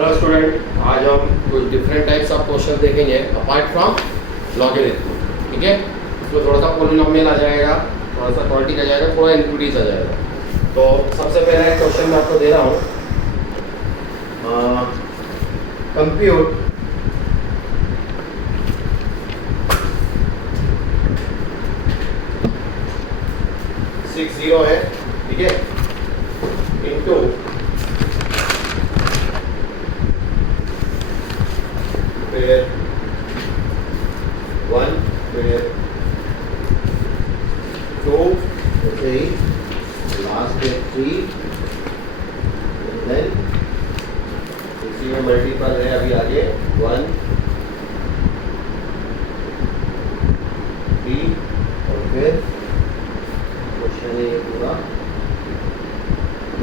Hello student, आज हम कुछ डिफरेंट टाइप्स ऑफ क्वेश्चन देखेंगे अपार्ट फ्रॉम लॉगरिथम। ठीक है, इसमें थोड़ा सा पॉलिनोमियल आ जाएगा, थोड़ा सा क्वाड्रेटिक आ जाएगा, थोड़ा इनक्लूडिस आ जाएगा। तो सबसे पहला एक क्वेश्चन मैं आपको दे रहा हूँ, कंप्यूट सिक्स जीरो है, ठीक है, इंटू फिर 1 फिर 2 ऐसे ही लास्ट में 3 देन इसी में मल्टीपल है अभी आगे 1 3 और फिर क्वेश्चन है ये पूरा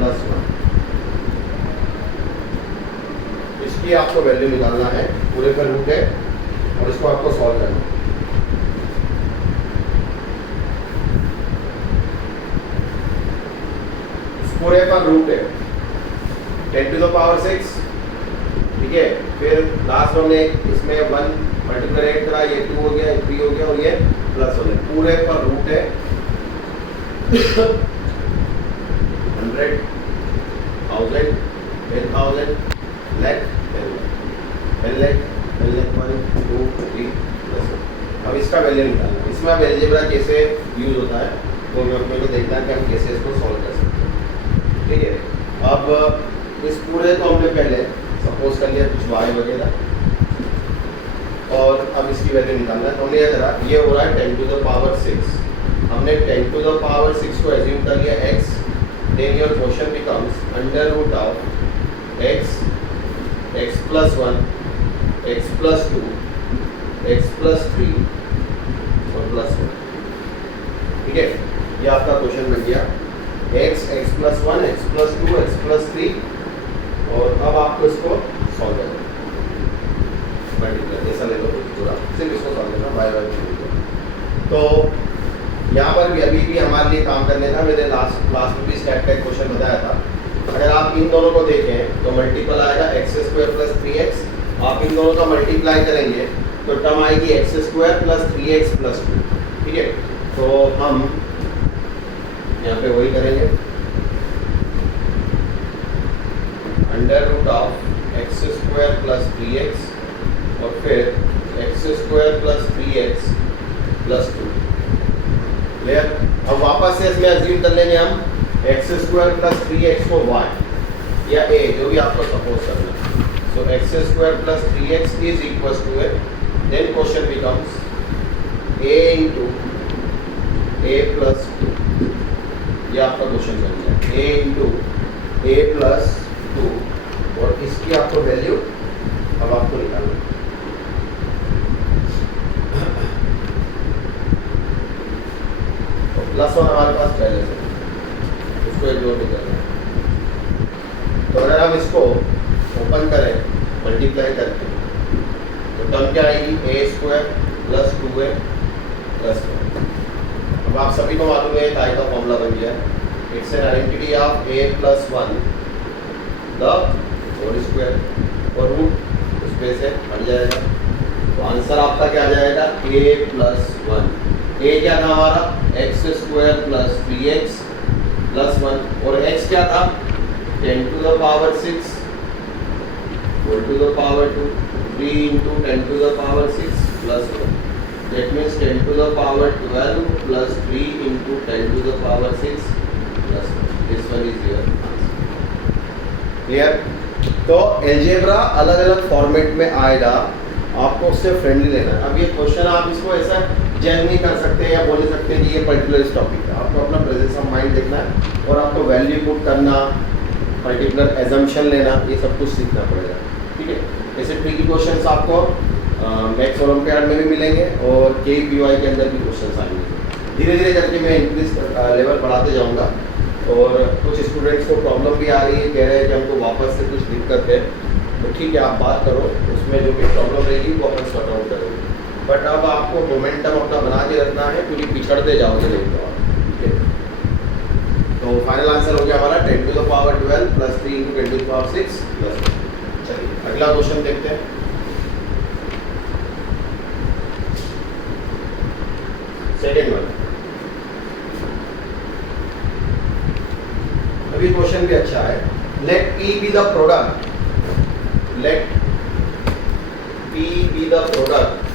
+1। इसकी आपको वैल्यू निकालना है, पूरे का रूट है और इसको आपको सॉल्व करना है। पूरे का रूट है 10 to the power 6, ठीक है। फिर लास्ट हमने इसमें 1 मल्टीप्लाई करा, ये 2 हो गया, 3 हो गया और ये प्लस हो गया। पूरे पर रूट है 100, 1000, 10,000, lakh, 10 lakh, 1 2 3 प्लस। अब इसका वैल्यू निकालना है। इसमें अब अलजेब्रा कैसे यूज होता है वो मेरे को देखना है कि हम कैसे इसको सॉल्व कर सकते हैं, ठीक है। अब इस पूरे को हमने पहले सपोज कर लिया कुछ y वगैरह, और अब इसकी वैल्यू निकालना है। तो हमने ये करा, ये हो रहा है 10 to the power 6। हमने 10 to the power 6 को एज्यूम कर लिया x, then your question becomes under root of x plus 1, x plus 2, x plus 3 और प्लस 1, ठीक है। ये आपका क्वेश्चन बन गया x plus 1, x plus 2, x plus 3, और अब आपको इसको सॉल्व करना है। मल्टीप्लाई ऐसा ले लो पूरा, सिर्फ इसको सॉल्व करना बाय। तो यहाँ पर भी अभी भी हमारे लिए काम करने का, मैंने लास्ट क्लास में भी स्टेप का एक क्वेश्चन बताया था। अगर आप इन दोनों को देखें तो मल्टीपल आएगा x² + 3x। आप इन दोनों का मल्टीप्लाई करेंगे तो टर्म आएगी x² + 3x + 2, ठीक है। तो हम यहाँ पे वही करेंगे, under root of x² + 3x और फिर x² + 3x + 2। क्लियर। अब वापस से इसमें अज्यूम कर लेंगे हम x² + 3x को y या a, जो भी आपको सपोज करना है। So x² + 3x is equal to a, then question becomes a × a + 2। ये आपका क्वेश्चन बन गया a × a + 2, और इसकी आपको वैल्यू अब आपको निकालना है। +1 हमारे पास पहले से, उसको इग्नोर नहीं करना है। तो अगर हम इसको ओपन करें मल्टीप्लाई करके तो टर्म क्या आएगी a² + 2a + 1। अब आप सभी को मालूम है टाई का फॉर्मूला बन गया, it's an identity of a + 1 the whole square, और रूट उस पे से हट जाएगा। तो आंसर आपका क्या आ जाएगा a + 1। a क्या था हमारा x² + 3x + 1, और x क्या था 10 to the power 6 whole to the power 2, 3 × 10 to the power 6 + 1। That means 10 to the power 12 + 3 × 10 to the power 6 + 1। This one is your answer। Clear? तो अलजेब्रा अलग अलग फॉर्मेट में आएगा, आपको उससे फ्रेंडली लेना है। अब ये क्वेश्चन आप इसको ऐसा जज नहीं कर सकते या बोल नहीं सकते कि ये पर्टिकुलर इस टॉपिक है। आपको अपना प्रेजेंस ऑफ माइंड देखना है और आपको वैल्यू पुट करना, पर्टिकुलर एजम्पशन लेना, ये सब कुछ सीखना पड़ेगा, ठीक है। ऐसे ट्रिकी क्वेश्चंस आपको मैथ्स ओलंपियाड में भी मिलेंगे और KPY के अंदर भी क्वेश्चंस आएंगे। धीरे धीरे करके मैं इंक्रीज लेवल बढ़ाते जाऊँगा, और कुछ स्टूडेंट्स को प्रॉब्लम भी आ रही है, कह रहे हैं कि हमको वापस से कुछ दिक्कत है। तो ठीक है, आप बात करो, उसमें जो भी प्रॉब्लम रहेगी वो अपन सॉर्ट आउट करेंगे। बट अब आपको मोमेंटम अपना बना के रखना है, क्योंकि पिछड़ते जाओगे नहीं तो आप, ठीक है। तो फाइनल आंसर हो गया हमारा 10 to the power 12 + 3 × 10 to the power 6 +1। चलिए। अगला क्वेश्चन देखते हैं। सेकेंड वन, अभी क्वेश्चन भी अच्छा है। Let P be the product, let P be the product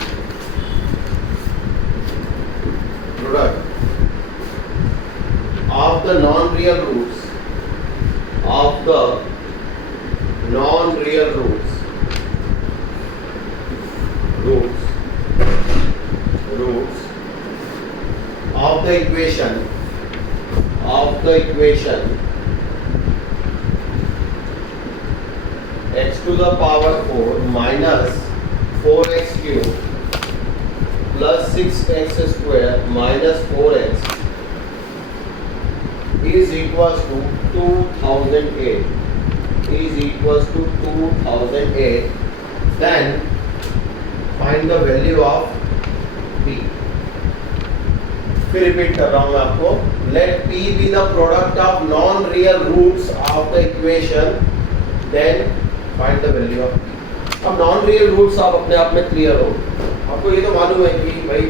of the non-real roots, of the non-real roots of the equation x to the power 4 minus 4x cube plus 6x square minus 4x is equals to 2008, is equals to 2008, then find the value of P। फिर repeat कर रहा हूं मैं आपको। Let P be the product of non-real roots of the equation, then find the value of P। अब non-real roots आप अपने आप में क्लियर हो, आपको ये तो मालूम है कि भाई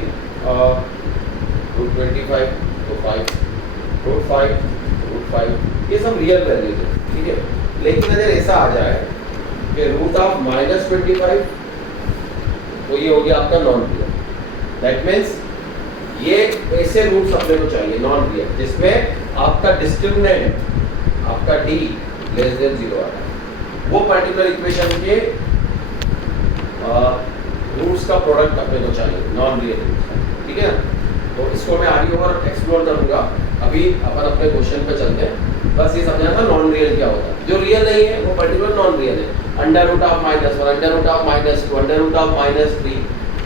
√25 तो 5, √5 ये सब रियल वैल्यूज है, ठीक है। लेकिन अगर ऐसा आ जाए कि √25 तो ये हो गया आपका नॉन रियल। दैट मीन्स ये ऐसे रूट्स अपने को चाहिए नॉन रियल जिसमें आपका डिस्क्रिमिनेंट आपका d लेस देन 0 आ रहा है। वो पर्टिकुलर इक्वेशन के रूट्स का प्रोडक्ट अपने को चाहिए नॉन रियल रूट्स का, ठीक है। तो इसको मैं आगे और एक्सप्लोर करूंगा। अभी अपन अपने क्वेश्चन पे चलते हैं। बस ये समझना था नॉन रियल क्या होता है। जो रियल नहीं है वो पर्टिकुलर नॉन रियल है। √(-1), √(-2), √(-3),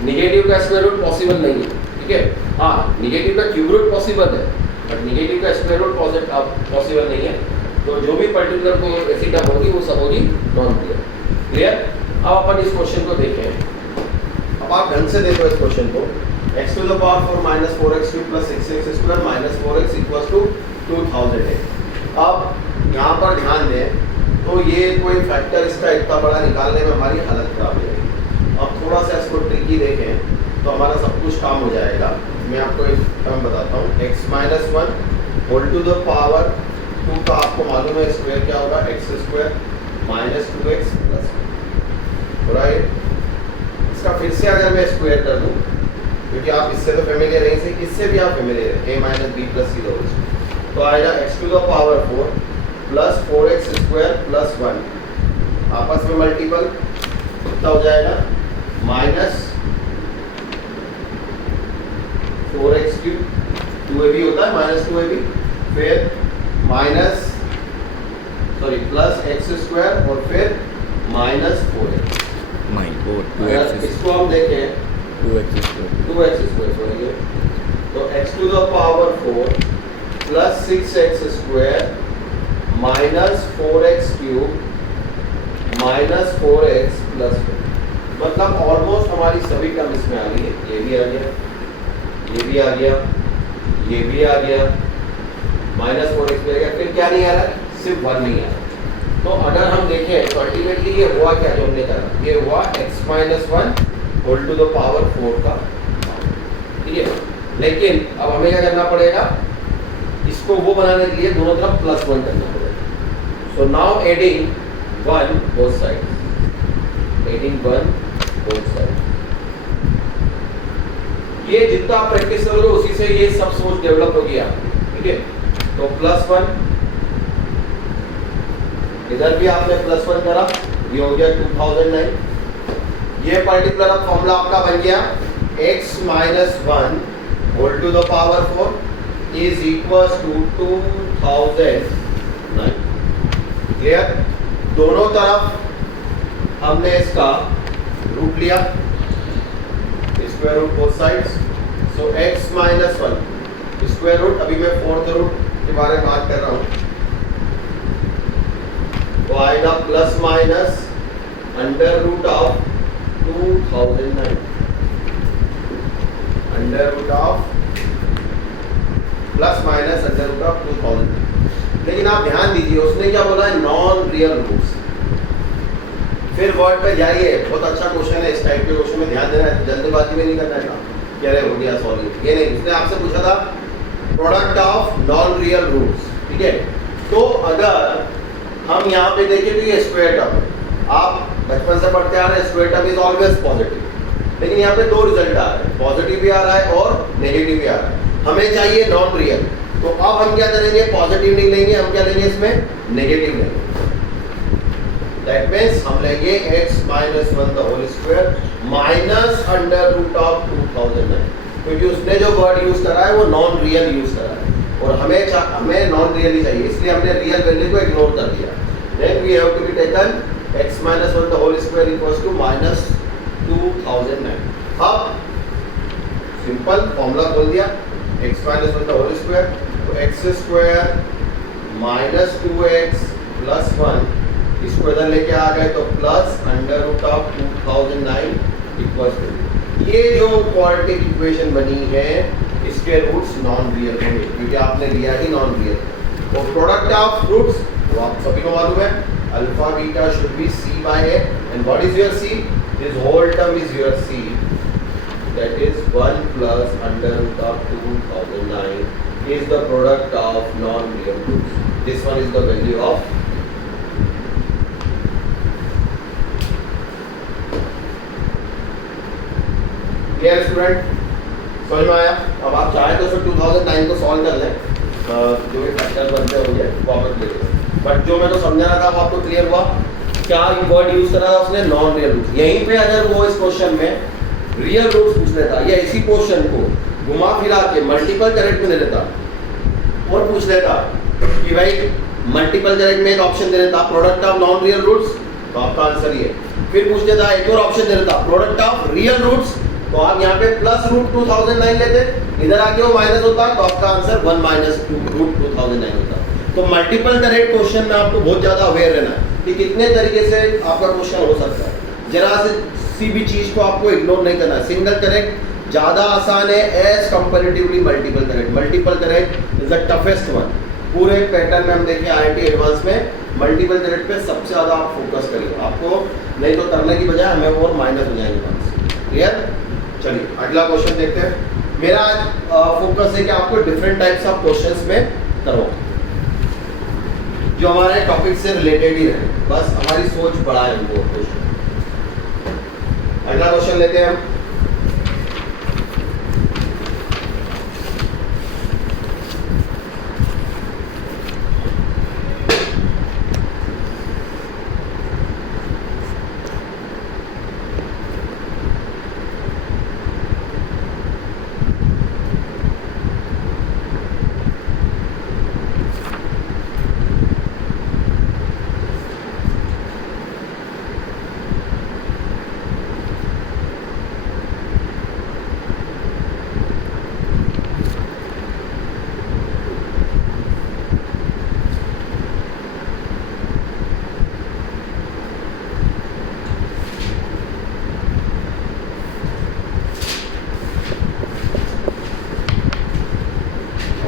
निगेटिव का स्क्वायर रूट पॉसिबल नहीं है, ठीक है। हाँ, निगेटिव का क्यूब रूट पॉसिबल है बट निगेटिव का स्क्वायर रूट पॉसिबल नहीं है। तो जो भी पर्टिकुलर को ऐसी टर्म होगी वो सब होगी नॉन रियल। क्लियर? अब अपन इस क्वेश्चन को देखें। अब आप ढंग से देखो इस क्वेश्चन को। x to the power 4 minus 4x cube plus 6x square minus 4x equals to 2008। अब यहाँ पर ध्यान दें तो ये कोई फैक्टर इसका इतना बड़ा निकालने में हमारी हालत खराब हो जाएगी। अब थोड़ा सा इसको ट्रिकी देखें तो हमारा सब कुछ काम हो जाएगा। मैं आपको एक टर्म बताता हूँ, x minus 1 whole to the power 2 का आपको मालूम है स्क्वायर क्या होगा, x square minus 2x plus 1। Right, इसका फिर से अगर मैं स्क्वायर कर दूँ, क्योंकि आप इससे तो फेमिलियर नहीं से, इससे भी आप फेमिलियर है, a minus b plus c तो आएगा x to the power 4 plus 4x square plus 1 आपस में मल्टीपल कितना हो जाएगा, माइनस 4x क्यूब 2ab होता है, माइनस 2ab, फिर माइनस प्लस x स्क्वायर और फिर माइनस 4x। इसको हम देखें 2x स्क्वायर तो x to the power 4 plus 6x square minus 4x cube minus 4x plus 4। मतलब ऑलमोस्ट हमारी सभी टर्म इसमें आ गई है। ये भी आ गया, ये भी आ गया, ये भी आ गया, माइनस 4x भी आ गया। फिर क्या नहीं आ रहा, सिर्फ 1 नहीं आ रहा। तो अगर हम देखें तो अल्टीमेटली ये हुआ क्या जो हमने करा, ये हुआ x minus 1 whole to the power 4 का, ठीक है। लेकिन अब हमें क्या करना पड़ेगा, इसको वो बनाने के लिए दोनों तरफ +1 करना पड़ेगा। So now adding 1 both side, adding 1 both side. ये जितना आप प्रैक्टिस करोगे उसी से ये सब सोच डेवलप होगी आपकी, ठीक है। तो +1 इधर भी आपने +1 करा, ये हो गया 2009। ये पर्टिकुलर अब फॉर्मूला आपका बन गया x minus 1 whole to the power 4 is equals to 2009। Clear? दोनों तरफ हमने इसका रूट लिया, square root both sides. So x minus 1 square root, अभी मैं फोर्थ रूट के बारे में बात कर रहा हूँ, वो आएगा plus minus under root of 2009, under root of plus minus under root of 2009। लेकिन आप ध्यान दीजिए उसने क्या बोला है, नॉन रियल रूट्स। फिर वर्ड पे जाइए, बहुत अच्छा क्वेश्चन है, इस टाइप के क्वेश्चन में ध्यान देना है, जल्दबाजी में नहीं करना है काम। क्या रहे हो गया सॉरी, ये नहीं, उसने आपसे पूछा था product of non real roots, ठीक है। तो अगर हम यहाँ पे देखें तो ये स्क्वायर टर्म, आप बचपन से पढ़ते आ रहे हैं square term is always positive, लेकिन यहाँ पे दो रिजल्ट आ रहे हैं, पॉजिटिव भी आ रहा है और नेगेटिव भी आ रहा है। हमें चाहिए नॉन रियल, तो अब हम क्या करेंगे, पॉजिटिव नहीं लेंगे, हम क्या लेंगे इसमें, नेगेटिव लेंगे। दैट मीन्स हम लेंगे x minus 1 the whole square minus under root of 2009, क्योंकि उसने जो वर्ड यूज करा है वो नॉन रियल यूज करा है और हमें नॉन रियल ही चाहिए, इसलिए हमने रियल वैल्यू को इग्नोर कर दिया। Then we have to be taken x minus 1 the whole square equals to minus 2009। अब सिंपल फॉर्मूला खोल दिया, x minus 1 the whole square, तो x square minus 2x plus 1, इसको इधर लेके आ गए तो plus under root of 2009 equals to, ये जो क्वाड्रेटिक इक्वेशन बनी है इसके रूट्स नॉन रियल होंगे क्योंकि आपने लिया ही नॉन रियल। तो प्रोडक्ट ऑफ रूट्स वो आप सभी को मालूम है, alpha beta should be c by a, and what is your c, this whole term is your c, that is 1 plus under root of 2009 is the product of non real roots. This one is the value of clear student, समझ में आया। अब आप चाहे तो फिर 2009 को solve कर लें, जो भी फैक्टर बनते होंगे वापस ले लें, बट जो मैं तो समझा रहा था वो आपको क्लियर हुआ। क्या वर्ड यूज करा था उसने, नॉन रियल रूट्स। यहीं पे अगर वो इस क्वेश्चन में रियल रूट्स पूछ लेता या इसी क्वेश्चन को घुमा फिरा के मल्टीपल करेक्ट में दे देता और पूछ लेता कि भाई मल्टीपल करेक्ट में एक ऑप्शन दे देता product of non real roots, तो आपका आंसर ये। फिर पूछ लेता एक और ऑप्शन दे देता प्रोडक्ट ऑफ रियल रूट्स, तो आप यहाँ पे प्लस रूट 2009 लेते, इधर आके वो माइनस होता, तो आपका आंसर 1 माइनस रूट 2009 होता। तो मल्टीपल करेक्ट क्वेश्चन में आपको बहुत ज्यादा अवेयर रहना है कि कितने तरीके से आपका क्वेश्चन हो सकता है, जरा से किसी भी चीज को आपको इग्नोर नहीं करना है। सिंगल करेक्ट ज्यादा आसान है as comparatively multiple correct, multiple correct is the toughest one. पूरे पैटर्न में हम देखें IIT एडवांस में मल्टीपल करेक्ट पे सबसे ज्यादा आप फोकस करिए, आपको नहीं तो करने की बजाय हमें और माइनस हो जाएंगे मार्क्स। क्लियर, चलिए अगला क्वेश्चन देखते हैं। मेरा फोकस है कि आपको डिफरेंट टाइप्स ऑफ क्वेश्चंस में करवाऊं जो हमारे टॉपिक से रिलेटेड ही रहे, बस हमारी सोच बढ़ाए वो क्वेश्चन। अगला क्वेश्चन लेते हैं हम।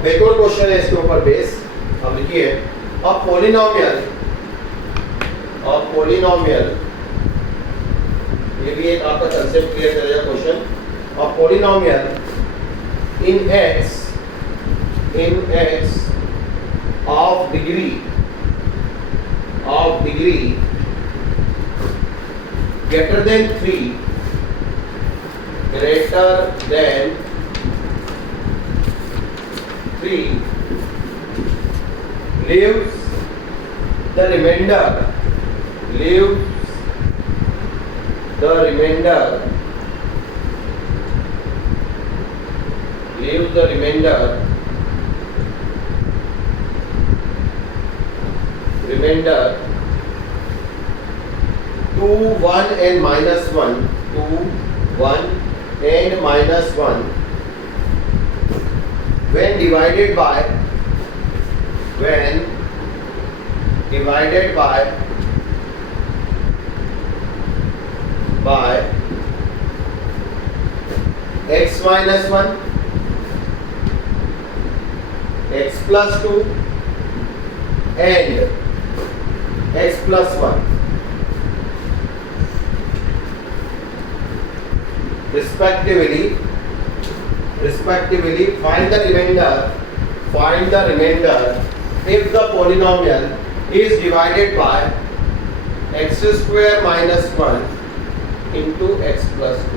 एक और क्वेश्चन है इसके ऊपर बेस, अब लिखिए अ पॉलिनोमियल, ये भी एक आपका कंसेप्ट क्लियर करेगा question. A polynomial in x of degree greater than 3 leaves the remainder to 1 and minus 1 when divided by x minus 1, x plus 2 and x plus 1 respectively find the remainder if the polynomial is divided by x square minus 1 into x plus 2.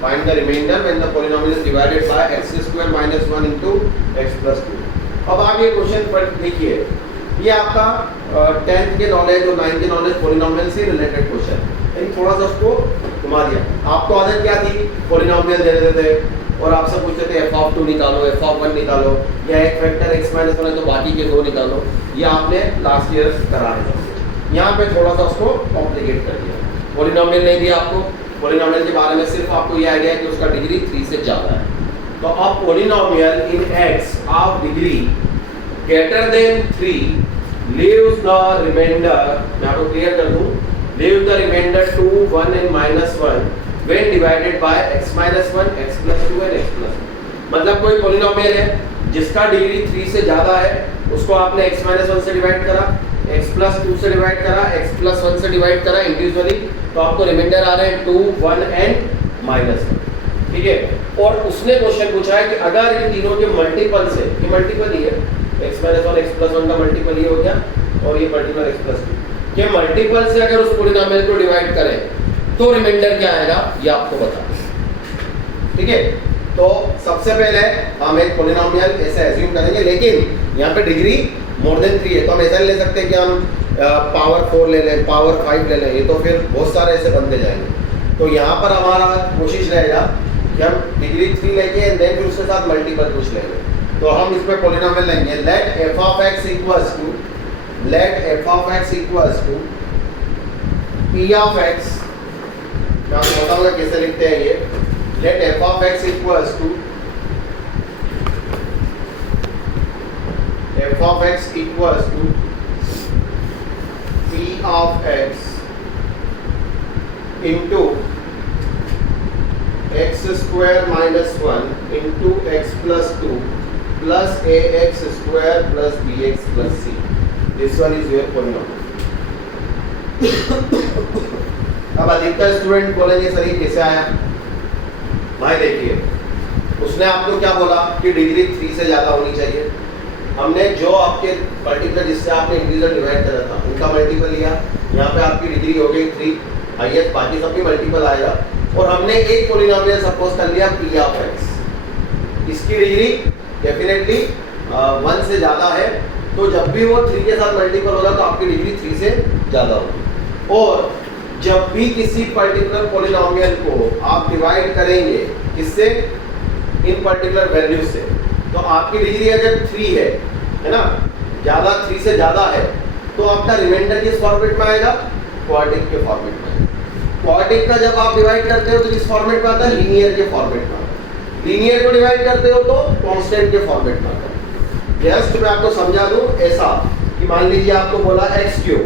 Find the remainder when the polynomial is divided by x square minus 1 into x plus 2. अब आप ये question पर देखिए, ये आपका 10th के knowledge और 9th के नॉलेज पॉलिनोमियल से रिलेटेड क्वेश्चन, लेकिन थोड़ा सा उसको घुमा दिया। आपको आदत क्या थी, पॉलिनोमियल दे देते थे और आपसे पूछते थे f(2) निकालो, f(1) निकालो, या एक फैक्टर x - 1 है तो बाकी के दो निकालो। ये आपने लास्ट ईयर करा है। यहाँ पे थोड़ा सा उसको कॉम्प्लिकेट कर दिया। पॉलिनोमियल नहीं दिया आपको, पॉलिनोमियल के बारे में सिर्फ आपको ये आइडिया है कि उसका डिग्री 3 से ज़्यादा है। तो अब polynomial in x of degree greater than 3 leaves the remainder, मैं आपको क्लियर कर दूं, leave the remainder 2, 1 and -1 when divided by x - 1, x plus 2 and x plus 1। मतलब कोई पॉलिनोमियल है जिसका डिग्री 3 से ज़्यादा है, उसको आपने x - 1 से डिवाइड करा, x plus 2 से डिवाइड करा, x plus 1 से डिवाइड करा इंडिविजुअली, तो आपको रिमाइंडर आ रहे हैं 2, 1 and -1। ठीक है, और उसने क्वेश्चन पूछा है कि अगर इन तीनों के मल्टीपल से, ये मल्टीपल ही है, x - 1 x plus 1 का मल्टीपल ये हो गया और ये मल्टीपल x plus 2 के मल्टीपल से अगर उस पॉलिनोमियल को डिवाइड करें तो रिमाइंडर क्या आएगा, ये आपको बता। ठीक है, तो सबसे पहले हम एक पॉलिनोमियल ऐसे एज्यूम करेंगे, लेकिन यहाँ पे डिग्री मोर देन 3 है, तो हम ऐसा नहीं ले सकते कि हम पावर 4 ले लें, पावर 5 ले लें, ये तो फिर बहुत सारे ऐसे बनते जाएंगे। तो यहाँ पर हमारा कोशिश रहेगा कि हम डिग्री 3 लेके एंड देन फिर उसके साथ मल्टीपल कुछ लेंगे। तो हम इसमें पॉलिनोमियल लेंगे, late f of x equals to p of x, मैं आपको बताऊंगा कैसे लिखते हैं ये, late f of x equals to p of x into x square minus 1 into x plus 2 plus ax square plus bx plus c. This one is your polynomial. अब अधिकतर student बोलेंगे सर ये कैसे आया? भाई देखिए, उसने आपको क्या बोला कि डिग्री 3 से ज़्यादा होनी चाहिए। हमने जो आपके पर्टिकुलर जिससे आपने इंटीजर डिवाइड करा था उनका मल्टीपल लिया, यहाँ पे आपकी डिग्री हो गई 3, हाईएस्ट बाकी सबकी मल्टीपल आएगा, और हमने एक पॉलिनोमियल सपोज कर लिया p ऑफ x, इसकी डिग्री डेफिनेटली 1 से ज़्यादा है, तो जब भी वो 3 के साथ मल्टीपल होगा तो आपकी डिग्री 3 से ज़्यादा होगी। और जब भी किसी पर्टिकुलर पॉलिनोमियल को आप डिवाइड करेंगे किससे, इन पर्टिकुलर वैल्यू से, तो आपकी डिग्री अगर 3 है ना, ज़्यादा 3 से ज़्यादा है, तो आपका रिमाइंडर किस फॉर्मेट में आएगा, क्वाड्रेटिक के फॉर्मेट में। क्वाड्रेटिक का जब आप डिवाइड करते हो तो किस फॉर्मेट में आता है, लीनियर के फॉर्मेट में आता है। लीनियर को डिवाइड करते हो तो कांस्टेंट के फॉर्मेट में आता है। जस्ट मैं आपको समझा दूं ऐसा कि मान लीजिए आपको बोला x3,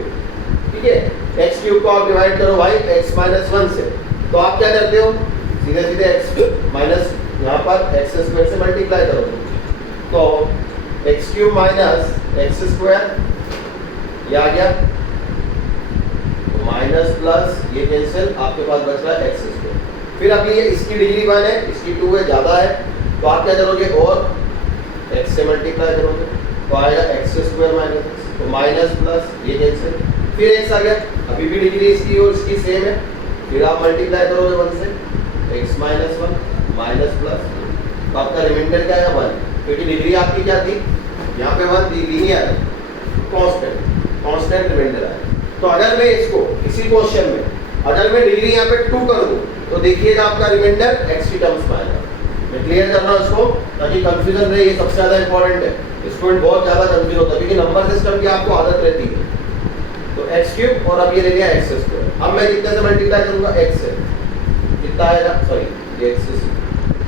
ठीक है, x3 को आप डिवाइड करो भाई x - 1 से, तो आप क्या करते हो, सीधे सीधे x माइनस यहाँ पर x स्क्वायर से मल्टीप्लाई करो, तो x3 माइनस x स्क्वायर ये आ गया, माइनस प्लस ये कैंसिल, आपके पास बच रहा है x स्क्वायर। फिर अभी ये इसकी डिग्री 1 है, इसकी 2 है, ज़्यादा है, तो आप क्या करोगे, और x से मल्टीप्लाई करोगे तो आएगा x स्क्वायर माइनस x, तो माइनस प्लस ये कैंसिल, फिर x आ गया, अभी भी डिग्री इसकी और इसकी सेम है, फिर आप मल्टीप्लाई करोगे 1 से, x - 1 माइनस प्लस, तो आपका रिमाइंडर क्या है 1, क्योंकि डिग्री आपकी क्या थी, यहाँ पे 1 थी, लीनियर कांस्टेंट रिमाइंडर आया। तो अगर मैं इसको इसी क्वेश्चन में अगर मैं डिग्री यहाँ पे 2 कर दूँ तो देखिएगा आपका रिमाइंडर x की टर्म्स में आएगा। मैं क्लियर कर रहा हूँ इसको ताकि कंफ्यूजन रहे, ये सबसे ज़्यादा इंपॉर्टेंट है। स्टूडेंट बहुत ज़्यादा कंफ्यूज होता है क्योंकि नंबर सिस्टम की आपको आदत रहती है। तो x³ और अब ये ले लिया x स्क्वायर, अब मैं कितने से मल्टीप्लाई करूँगा, x से, कितना आएगा, सॉरी ये x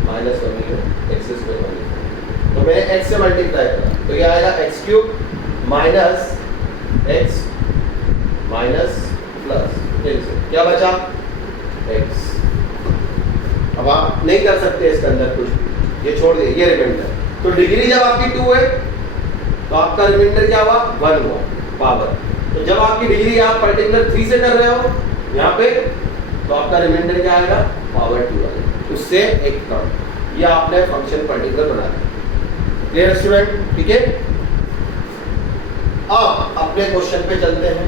माइनस 1 है, x स्क्वायर, तो मैंने x से मल्टीप्लाई करा तो ये आएगा x³ minus x minus plus, क्या बचा x। अब आप नहीं कर सकते इसके अंदर कुछ, ये छोड़ दिए, ये रिमाइंडर। तो डिग्री जब आपकी 2 है तो आपका रिमाइंडर क्या हुआ, 1 हुआ पावर। तो जब आपकी डिग्री आप पर्टिकुलर 3 से कर रहे हो, यहाँ पे तो आपका रिमाइंडर क्या आएगा, पावर 2 आएगा, उससे एक टर्म। ये आपने फंक्शन पर्टिकुलर बना दिया। Clear student? ठीक है, अब अपने क्वेश्चन पे चलते हैं।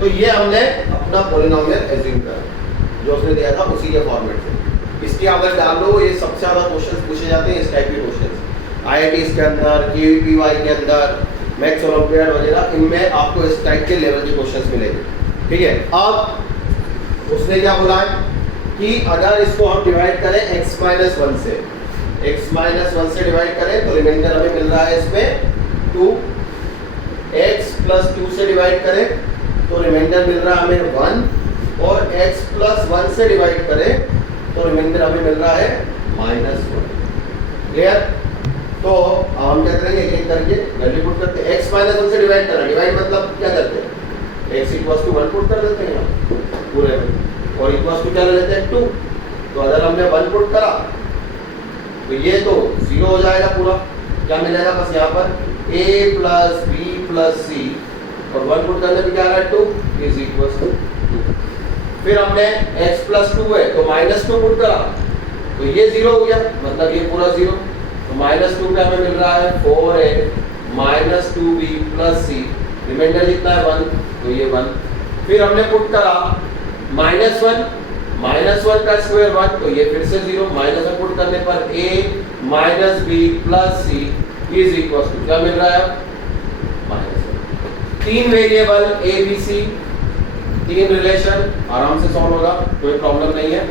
तो ये हमने अपना पॉलिनोमियल एज्यूम करा, जो उसने दिया था उसी के फॉर्मेट से। इसकी अगर डाल लो, ये सबसे ज़्यादा क्वेश्चन पूछे जाते हैं इस टाइप के क्वेश्चन, आईआईटीज के अंदर, केवीपीवाई के अंदर, मैथ्स ओलंपियाड वगैरह, इनमें आपको इस टाइप के लेवल के क्वेश्चंस मिलेंगे। ठीक है, अब उसने क्या बोला है कि अगर इसको हम डिवाइड करें x - 1 से, x - 1 से डिवाइड करें तो रिमाइंडर हमें मिल रहा है इसमें 2, x + 2 से डिवाइड करें तो रिमाइंडर मिल रहा है हमें 1, और x + 1 से डिवाइड करें तो रिमाइंडर हमें मिल रहा है -1। क्लियर? तो हम क्या करेंगे, एक एक करके वैल्यू पुट करते हैं। x - 1 से डिवाइड करना, डिवाइड मतलब क्या करते हैं, x = 1 पुट कर देते हैं यहाँ पूरे में, और इक्वल्स टू क्या ले लेते हैं 2। तो अगर हमने 1 पुट करा तो ये तो 0 हो जाएगा पूरा, क्या मिलेगा बस यहाँ पर a + b + c, और 1 पुट करने पे क्या आ रहा है 2 = 2। फिर हमने x + 2 है तो -2 पुट करा तो ये 0 हो गया, मतलब ये पूरा 0। तो -2 पे हमें मिल रहा है 4a - 2b + c, रिमाइंडर जितना है 1, तो ये 1। फिर हमने पुट करा -1 का स्क्वायर 1, तो ये फिर से 0, -1 पुट करने पर a - b + c = क्या मिल रहा है, -1। 3 variable a b c, 3 relation, आराम से सॉल्व होगा, कोई प्रॉब्लम नहीं है।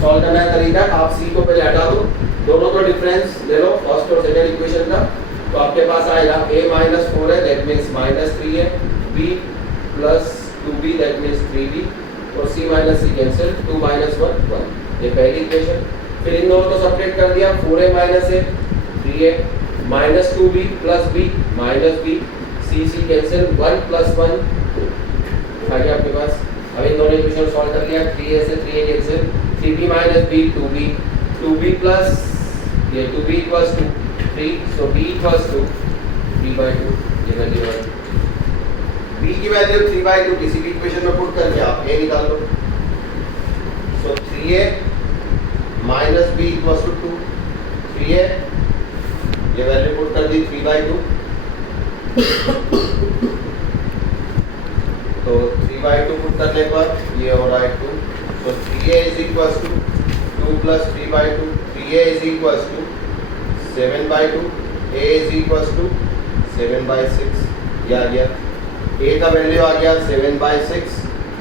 सॉल्व करने का तरीका, आप c को पहले हटा दो, दोनों को डिफरेंस ले लो फर्स्ट और सेकंड इक्वेशन का, तो आपके पास आएगा a - 4 है, दैट मींस -3 है, b + 2b that means 3b, और c - c कैंसिल, 2 - 1 1, ये पहली इक्वेशन। फिर इन दोनों को सब्ट्रैक्ट कर दिया, 4a - a 3a, -2b + b -b, c cancel, 1 + 1 आ गया आपके पास। अब इन दोनों इक्वेशन सॉल्व कर लिया, 3a से 3a cancel, 3b - b 2b, 2b plus ये 2b = 3, सो b = 3/2, ये वैल्यू है b की वैल्यू 3/2, किसी भी इक्वेशन में पुट करके आप a निकाल लो। सो 3a - b = 2, 3a ये वैल्यू पुट कर दी 3/2, तो 3/2 पुट करने पर ये हो रहा है 2। तो 3a = 2 + 3/2, 3a = 7/2, a = 7/6, ये आ गया। a का वैल्यू आ गया 7/6,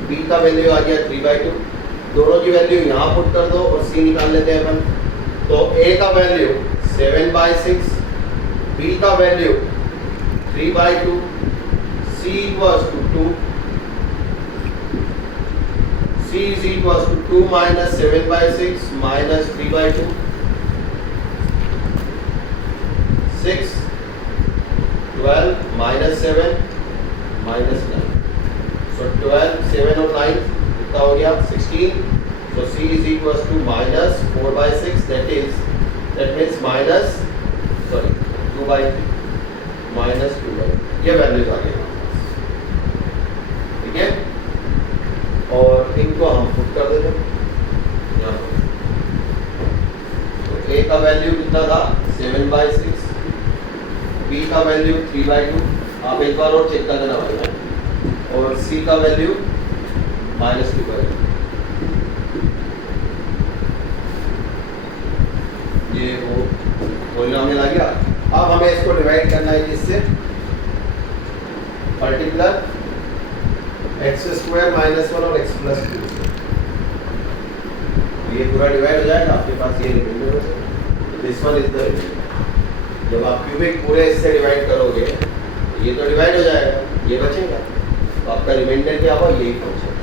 b का वैल्यू आ गया 3/2, दोनों की वैल्यू यहाँ पुट कर दो और c निकाल लेते हैं अपन। तो a का वैल्यू 7/6, b का वैल्यू 3/2, c = 2, c = 2 - 7/6 - 3/2, 6, 12 - 7 - 9, so 12, 7 और 9 कितना हो गया 16। so c = -4/6, that means -2/3, -2/3, ये वैल्यूज आ गई, ठीक है। और इनको हम पुट कर देते हैं यहाँ पर। तो a का वैल्यू कितना था 7/6, b का वैल्यू 3/2, आप एक बार और चेक कर देना भाई, और c का वैल्यू -2/2, ये वो पॉलिनोमियल आ गया। अब हमें इसको डिवाइड करना है किससे, पर्टिकुलर x² - 1 और x + 2 से। ये पूरा डिवाइड हो जाएगा, आपके पास ये रिमाइंडर हो जाएगा। This one is the remainder. जब आप क्यूबिक पूरे इससे डिवाइड करोगे तो ये तो डिवाइड हो जाएगा, ये बचेगा, तो आपका रिमाइंडर क्या हुआ, यही function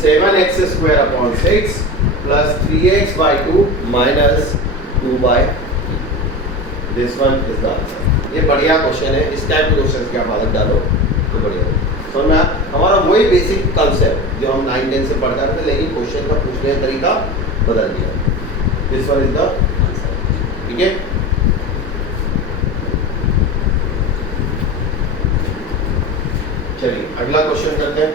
7x² / 6 + 3x/2 - 2/3। This one is the answer. ये बढ़िया क्वेश्चन है, इस टाइप के क्वेश्चन की आप आदत डालो तो बढ़िया है। समझ में हमारा वही बेसिक कंसेप्ट जो हम 9, 10 से पढ़ते थे, लेकिन क्वेश्चन का पूछने का तरीका बदल दिया। This one is the answer, ठीक है। चलिए अगला क्वेश्चन करते हैं।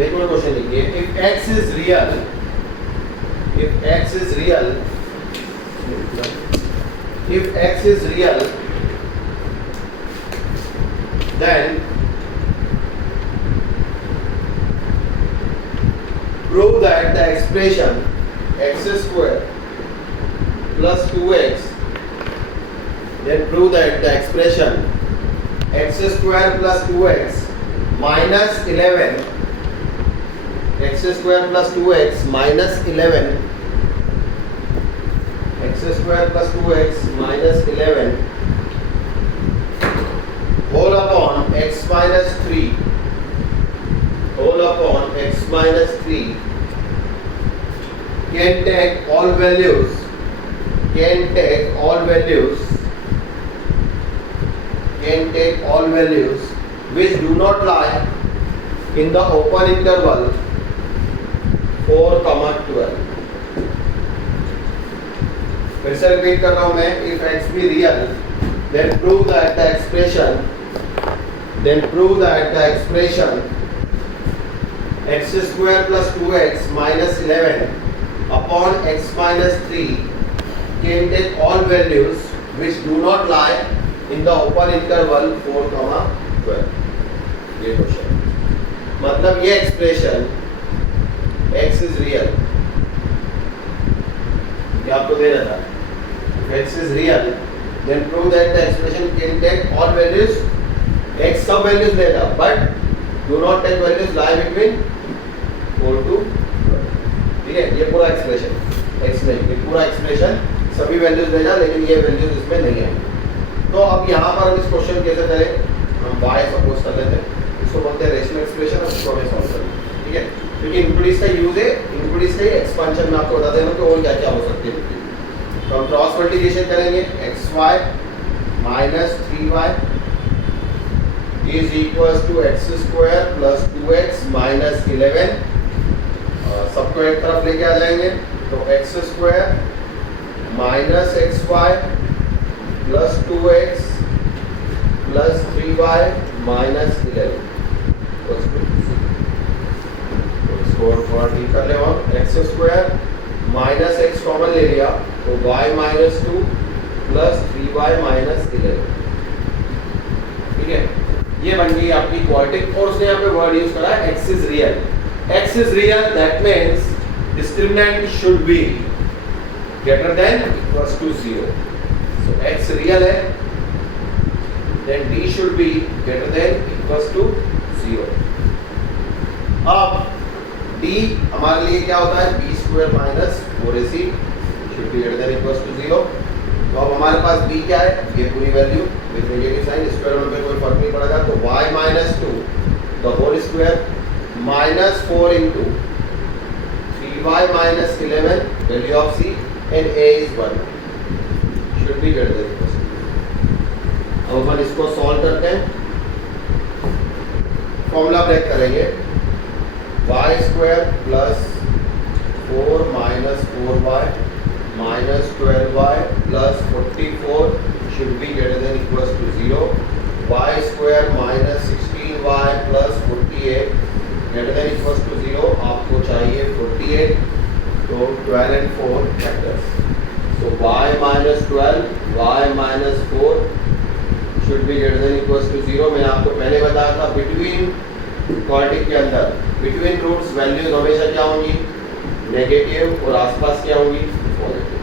एक और क्वेश्चन लिखिए, if x is real, if x is real, then prove that the expression x square plus 2x, then prove that the expression x square plus 2x minus 11, x square plus 2x minus 11, x square plus 2x minus 11 whole upon x minus 3, whole upon x minus 3 can take all values, can take all values, can take all values which do not lie in the open interval 4, 12. फिर से repeat कर रहा हूं मैं, if x be real, then prove that the expression, x square plus 2x minus 11 upon x minus 3 can take all values which do not lie in the open interval 4, 12. ये question मतलब ये expression x is real, ये आपको दे रहा था, x is real, then prove that the expression can take all values, x सब values लेगा, but do not take values lie between 4 to 12. ठीक है, ये पूरा एक्सप्रेशन, x नहीं, ये पूरा एक्सप्रेशन सभी वैल्यूज लेगा, लेकिन ये वैल्यूज इसमें नहीं है। तो अब यहाँ पर हम इस क्वेश्चन कैसे करें, हम y सपोज कर लेते हैं, इसको बोलते हैं रेशनल एक्सप्रेशन, और इसको हमें सॉल्व करना, ठीक है, क्योंकि इंक्लूडिस का यूज है, इंक्लूडिस का ही एक्सपेंशन में आपको बता देना कि और क्या क्या हो सकती है। तो हम क्रॉस मल्टीप्लिकेशन करेंगे, xy minus 3y is equals to x square plus 2x minus 11, सबको एक तरफ लेके आ जाएंगे, तो x square minus xy plus 2x plus 3y minus 11, तो इसको थोड़ा ठीक कर ले, हम x square minus x common ले लिया, तो y minus 2 plus 3y minus 11, ठीक है, ये बन गई आपकी क्वाड्रेटिक। और उसने यहाँ पे वर्ड यूज करा है x is real, x is real, that means discriminant should be greater than equals to 0, so x real है, then d should be greater than equals to 0। अब d हमारे लिए क्या होता है, b square minus 4ac should be greater than equals to 0। तो अब हमारे पास b क्या है, ये पूरी value with negative sign, square होने पे कोई फर्क नहीं पड़ेगा, तो y minus 2 the whole square minus 4 into 3y minus 11 value of c and a is 1 should be greater than equals to. अब अपन इसको सॉल्व करते हैं, फॉर्मूला ब्रेक करेंगे, y square plus 4 minus 4y minus 12y plus 44 should be greater than equals to 0, y square minus 16y plus 48 greater than equals to 0, आपको चाहिए 48, तो 12 and 4 factors, so y minus 12 y minus 4 should be greater than equals to 0। मैंने आपको पहले बताया था between quadratic के अंदर बिटवीन रूट्स वैल्यूज हमेशा क्या होंगी, नेगेटिव, और आसपास क्या होंगी, पॉजिटिव।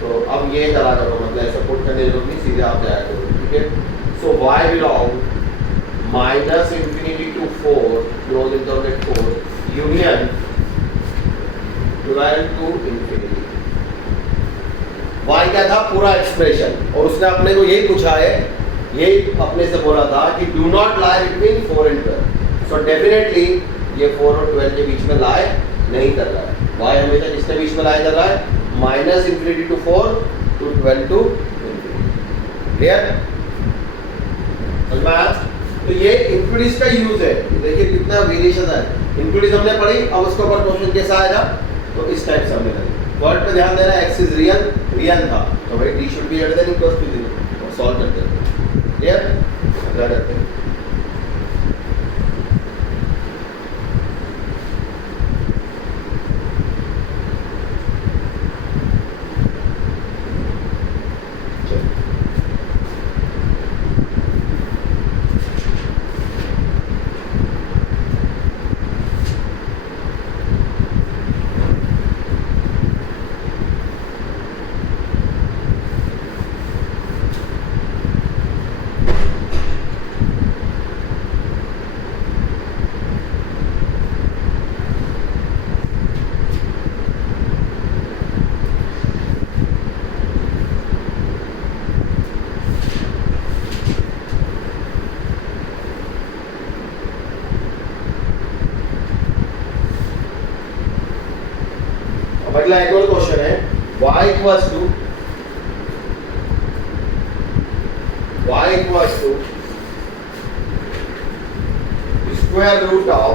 तो अब ये करा करो, मतलब ऐसा पुट करने की जरूरत नहीं, सीधे आप जाया करो, ठीक है। So y belong minus infinity to 4 close interval 4 union 12 to infinity. y क्या था, पूरा एक्सप्रेशन, और उसने अपने को यही पूछा है, यही अपने से बोला था कि do not lie between 4 and 12, so definitely ये 4 और 12 के बीच में लाई नहीं कर रहा है, y हमेशा किसके बीच में लाई कर रहा है, minus infinity to 4 to 12 to infinity. Clear, समझ में आया? तो ये इंफिनिटीज का यूज है, देखिए कितना वेरिएशन है, इंफिनिटीज हमने पढ़ी, अब उसके ऊपर क्वेश्चन कैसा आएगा, तो इस टाइप से हमने करी। वर्ड पे ध्यान देना, x इज रियल, रियल था, तो भाई d should be greater than equals to 0, और सॉल्व करते हैं। क्लियर, अगला करते हैं। equals to square root of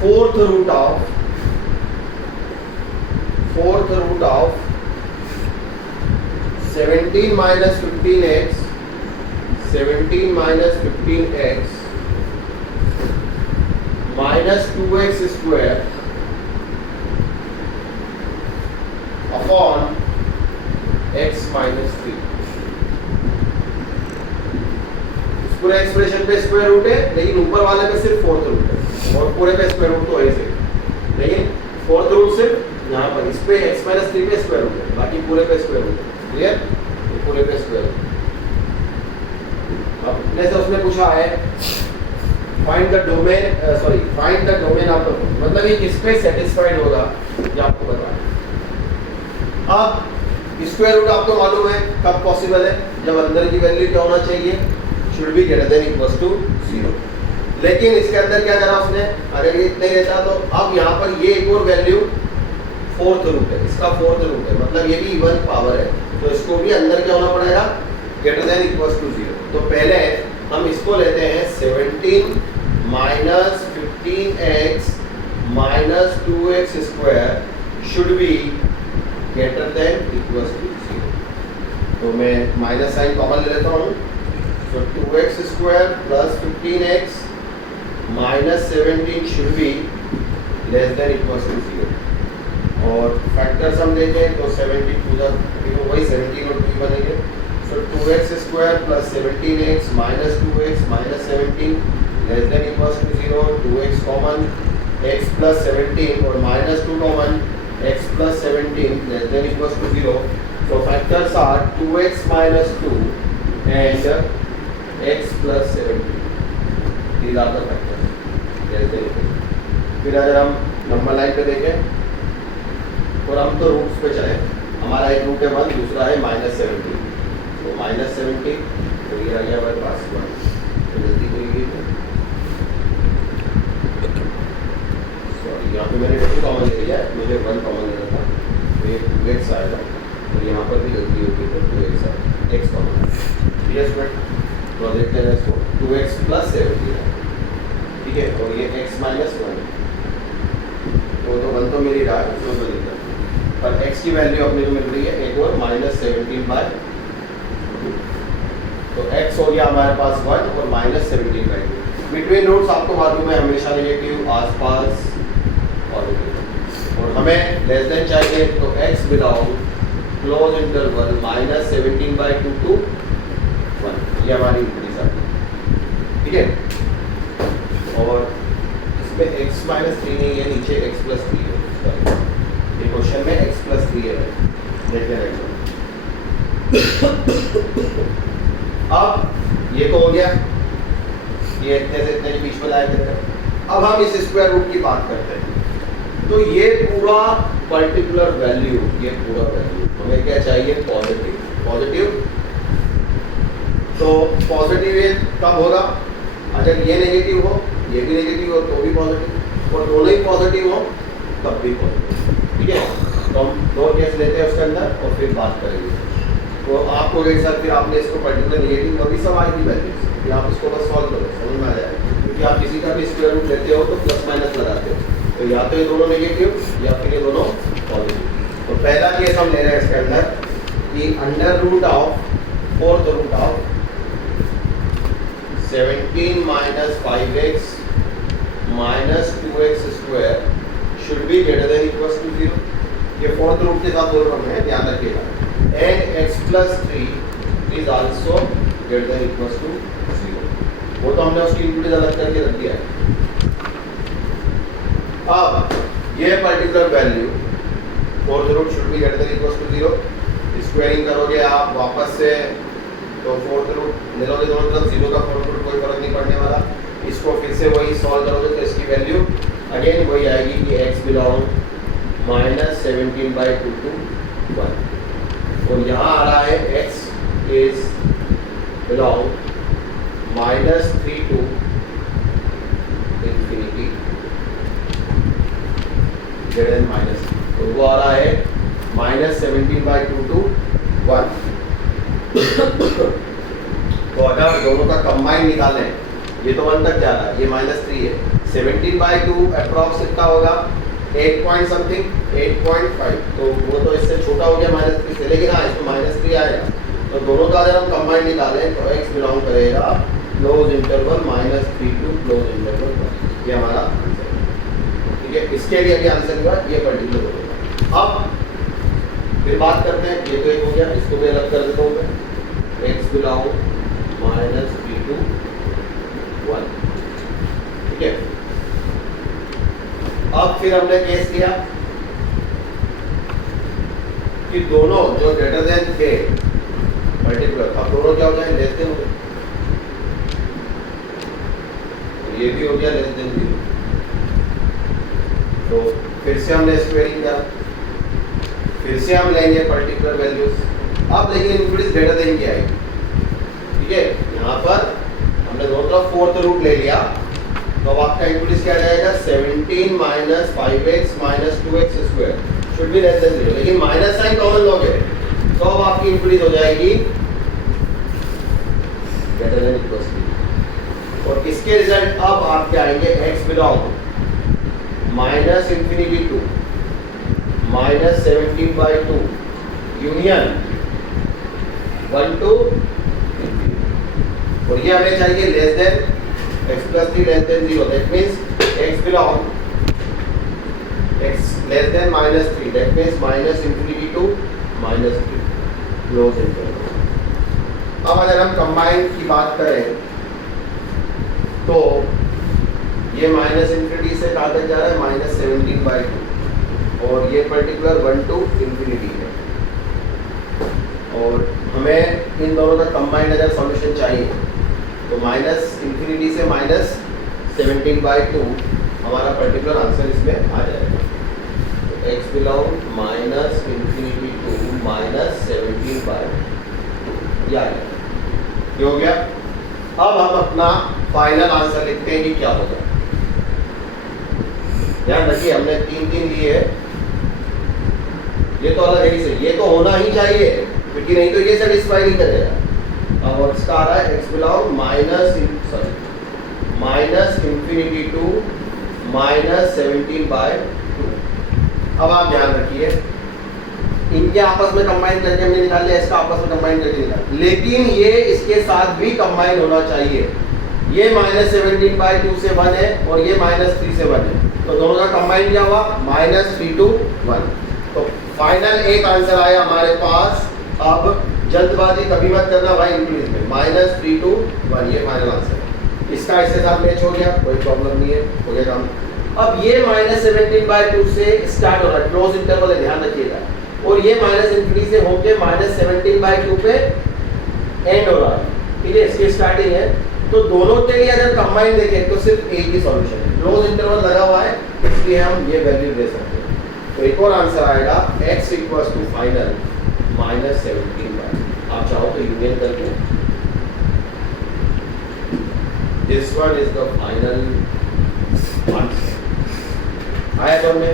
fourth root of 17 minus 15x minus 2x square upon x minus 3। इस पूरे एक्सप्रेशन पे स्क्वायर रूट है, लेकिन ऊपर वाले पे सिर्फ फोर्थ रूट है, और पूरे पे स्क्वायर रूट तो ऐसे, लेकिन फोर्थ रूट सिर्फ यहाँ पर इस पे x माइनस 3 पे स्क्वायर रूट है, बाकी पूरे पे स्क्वायर रूट है। क्लियर? तो पूरे पे स्क्वायर रूट। अब जैसे उसने पूछा है find the domain of the, मतलब ये किस पे सेटिस्फाइड होगा ये आपको बताना। अब स्क्वायर रूट आपको मालूम है कब पॉसिबल है, जब अंदर की वैल्यू क्या होना चाहिए, should be greater than equals to 0। लेकिन इसके अंदर क्या करा उसने, अगर ये इतना ही रहता तो अब यहाँ पर ये एक और वैल्यू फोर्थ रूट है, इसका फोर्थ रूट है, मतलब ये भी इवन पावर है, तो इसको भी अंदर क्या होना पड़ेगा, ग्रेटर देन इक्वल्स टू 0। तो पहले हम इसको लेते हैं 17 minus 15x minus 2x square should be greater than equals to 0। तो मैं माइनस साइन कॉमन ले लेता हूँ, तो 2x square plus 15x minus 17 should be less than equals to 0। और फैक्टर्स हम देखें तो 17 पूरा वही 17 और 2 बनेंगे, so 2x square plus 17x minus 2x minus 17 less than equals to 0। 2x common, x plus 17 और minus 2 common, x plus 17 less than equals to 0। so factors are 2x minus 2 and x plus 17, these are the factors less than. फिर अगर हम number line पे देखें और हम तो roots पे चले, हमारा एक रूट है 1, दूसरा है माइनस 17, तो माइनस 17 तो ये आ गया हमारे पास 1, तो जल्दी करिए, सॉरी यहाँ पे मैंने 2 कॉमन ले लिया है, मुझे 1 कॉमन लेना था, तो ये 2x आएगा, और यहाँ पर भी गलती होगी तो 2x आएगा, x कॉमन है। यस बेट, तो देखते हैं इसको 2x प्लस 17 है, ठीक है, और ये x माइनस 1 तो 1 तो मिल ही रहा है, तो लिखा पर x की वैल्यू अपने को मिल रही है एक और माइनस 17/2, तो x हो गया हमारे पास 1 और माइनस 17/2। बिटवीन रूट्स आपको मालूम है हमेशा नेगेटिव, आसपास पॉजिटिव, और हमें लेस देन चाहिए, तो x belong close interval minus 17/2 to 1, ये हमारी इंक्रीज आती है, ठीक है। और इसमें x माइनस 3 नहीं है, नीचे x प्लस 3 है, ये क्वेश्चन में x प्लस 3 है, देखते हैं। अब ये तो हो गया, ये इतने से इतने के बीच में लाए थे। अब हम इस स्क्वायर रूट की बात करते हैं, तो ये पूरा पर्टिकुलर वैल्यू, ये पूरा वैल्यू हमें क्या चाहिए, पॉजिटिव। तो पॉजिटिव ये कब होगा, अगर ये नेगेटिव हो, ये भी नेगेटिव हो तो भी पॉजिटिव, और दोनों ही पॉजिटिव हो तब भी पॉजिटिव, ठीक है। तो हम 2 केस लेते हैं उसके अंदर और फिर बात करेंगे। तो आपको एक साथ फिर आपने इसको पर्टिकुलर नेगेटिव अभी सब आएगी वैल्यू, फिर आप इसको बस सॉल्व करो, समझ में आ जाएगा, क्योंकि आप किसी का भी स्क्वायर रूट लेते हो तो प्लस माइनस लगाते हो, तो या तो ये दोनों नेगेटिव या फिर ये दोनों पॉजिटिव। तो पहला केस हम ले रहे हैं इसके अंदर कि under root of fourth root of 17 minus 5x minus 2x square should be greater than equals to 0। ये फोर्थ रूट के साथ बोल रहा हूँ मैं, ध्यान रखिएगा। And x plus 3 is also greater than equals to 0, वो तो हमने उसकी इंक्लूड अलग करके रख दिया है। अब ये particular value fourth root should be greater than equals to 0, squaring करोगे आप वापस से तो फोर्थ रूट ले लोगे दोनों तरफ, 0 का फोर्थ रूट कोई फर्क नहीं पड़ने वाला। इसको फिर से वही सॉल्व करोगे तो इसकी वैल्यू अगेन वही आएगी कि x बिलोंग माइनस 17/2 टू 1, और यहाँ आ रहा है x is belong minus 3 to infinity, greater than minus, तो वो आ रहा है -17/2 to 1। तो अगर दोनों का कंबाइन निकालें, ये तो 1 तक जा रहा है, ये -3 है, 17/2 अप्रॉक्स कितना होगा 8 पॉइंट समथिंग, 8.5, तो वो तो इससे छोटा हो गया -3 से, लेकिन हाँ इसमें -3 आएगा। तो दोनों का अगर हम कंबाइन निकालें तो x बिलोंग करेगा close interval -3 to close interval 1। ये हमारा आंसर है, ठीक है। इसके लिए अभी आंसर हुआ ये पर्टिकुलर होगा। अब फिर बात करते हैं, ये तो एक हो गया, इसको भी अलग कर देता हूँ मैं, x बिलोंग -3 टू 1, ठीक है। अब फिर हमने केस लिया कि दोनों जो ग्रेटर देन थे पर्टिकुलर, अब दोनों क्या हो जाए लेस देन हो गए, ये भी हो गया लेस देन 0। तो फिर से हमने स्क्वेयरिंग किया, फिर से हम लेंगे पर्टिकुलर वैल्यूज। अब लेकिन इंक्रीज ग्रेटर देन की आएगी, ठीक है। यहाँ पर हमने दोनों तरफ फोर्थ रूट ले लिया, तो अब आपका इंक्रीज क्या जाएगा 17 - 5x - 2x square should be less than 0, लेकिन माइनस साइन कॉमन लोगे तो अब आपकी इंक्रीज हो जाएगी ग्रेटर देन इक्वल टू, और इसके रिजल्ट अब आप क्या आएंगे x belong -∞ to -17/2 union 1 to ∞, और ये हमें चाहिए less than x + 3 less than 0, that means x belong x less than -3, that means -∞ to -3 close interval. अब अगर हम कंबाइन की बात करें तो ये -∞ से कहाँ तक जा रहा है -17/2, और ये पर्टिकुलर 1 to ∞ है, और हमें इन दोनों का कंबाइन अगर सॉल्यूशन चाहिए तो -∞ से -17/2 हमारा पर्टिकुलर आंसर इसमें आ जाएगा। तो x बिलोंग -∞ टू -17/2, ये आ जाएगा, ये हो गया। अब हम अपना फाइनल आंसर लिखते हैं कि क्या होगा। ध्यान रखिए हमने 3 लिए है, ये तो अलग है ही सही, ये तो होना ही चाहिए क्योंकि नहीं तो ये सेटिस्फाई नहीं करेगा। और इसका आ रहा है x बिलोंग -∞ टू -17/2। अब आप ध्यान रखिए इनके आपस में कंबाइन करके हमने निकाल लिया, इसका आपस में कंबाइन करके निकाल, लेकिन ये इसके साथ भी कंबाइन होना चाहिए। ये -17/2 से 1 है और ये -3 से 1 है, तो दोनों का कंबाइन क्या हुआ -3 to 1। तो फाइनल एक आंसर आया हमारे पास। अब जल्दबाजी कभी मत करना भाई इंक्रीज में, -3 to 1 ये फाइनल आंसर है। इसका इसके साथ मैच हो गया, कोई प्रॉब्लम नहीं है, हो गया काम। अब ये -17/2 से स्टार्ट हो रहा है, क्लोज इंटरवल है, ध्यान रखिएगा, और ये -∞ से होके -17/2 पे एंड हो रहा है, ठीक है, इसकी स्टार्टिंग है। तो दोनों के लिए अगर कंबाइन देखें तो सिर्फ एक ही सॉल्यूशन है, क्लोज इंटरवल लगा हुआ है, इसलिए हम ये वैल्यू दे सकते हैं। तो एक और आंसर आएगा x = फाइनल -17/2। आप चाहो तो यूनियन करके this one is the final answer. आया तो हमने,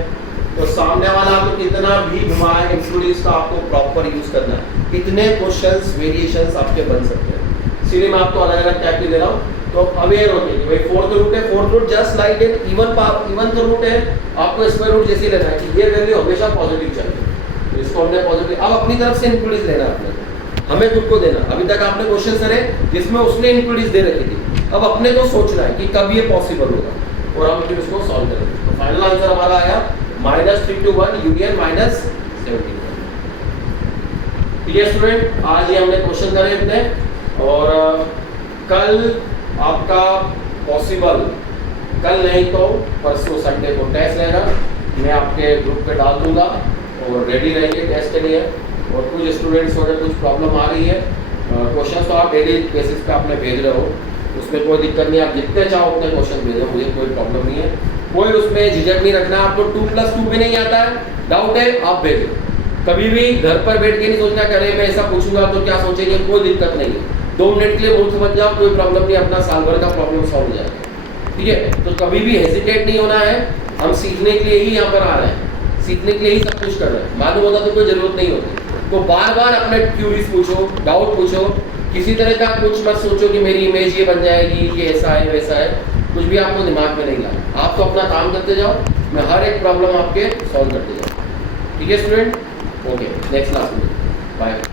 तो सामने वाला आपको कितना भी घुमाए इंक्लूडिव का आपको प्रॉपर यूज करना है। इतने क्वेश्चंस वेरिएशंस आपके बन सकते हैं, इसलिए मैं आपको अलग अलग टाइप के दे रहा हूँ। तो अवेयर होके कि भाई फोर्थ रूट है, fourth root just like an even तो रूट है, आपको स्क्वायर रूट जैसे लेना है कि ये वैल्यू हमेशा पॉजिटिव चाहिए, तो इसको हमने पॉजिटिव। अब अपनी तरफ से इंक्लूडिव लेना है, अपने हमें खुद को देना। अभी तक आपने क्वेश्चन करे जिसमें उसने इंक्लूडिव दे रखी थी, अब अपने को सोचना है कि कब ये पॉसिबल होगा और हम फिर इसको सॉल्व करेंगे। तो फाइनल आंसर हमारा आया -3 to 1 यूनियन -17। ठीक है स्टूडेंट, आज ये हमने क्वेश्चन करे इतने, और कल आपका पॉसिबल, कल नहीं तो परसों संडे को टेस्ट रहेगा, मैं आपके ग्रुप पे डाल दूंगा और रेडी रहेंगे टेस्ट के लिए। और कुछ स्टूडेंट्स को अगर कुछ प्रॉब्लम आ रही है, क्वेश्चन तो आप डेली बेसिस पे आपने भेज रहे हो, उसमें कोई दिक्कत नहीं, आप जितने चाहो उतने क्वेश्चन भेजो, मुझे कोई प्रॉब्लम नहीं है, कोई उसमें झिझक नहीं रखना। आपको 2+2 भी नहीं आता है, डाउट है, आप भेजो। कभी भी घर पर बैठ के नहीं सोचना कि अरे मैं ऐसा पूछूंगा तो क्या सोचेंगे, कोई दिक्कत नहीं है। 2 मिनट के लिए मूर्ख समझ जाओ, कोई प्रॉब्लम नहीं, अपना साल भर का प्रॉब्लम सॉल्व हो जाएगा। ठीक है, तो कभी भी हेजिटेट नहीं होना है, हम सीखने के लिए ही यहाँ पर आ रहे हैं। सीखने के लिए ही सब कुछ कर रहे हैं, मालूम होता तो कोई ज़रूरत नहीं होती। तो बार बार अपने क्यूरीज पूछो, डाउट पूछो, किसी तरह का कुछ मत सोचो कि मेरी इमेज ये बन जाएगी, ये ऐसा है वैसा है, कुछ भी आपको दिमाग में नहीं लाना। आप तो अपना काम करते जाओ, मैं हर एक प्रॉब्लम आपके सॉल्व करते जाऊँ। ठीक है स्टूडेंट? ओके, नेक्स्ट क्लास में बाय।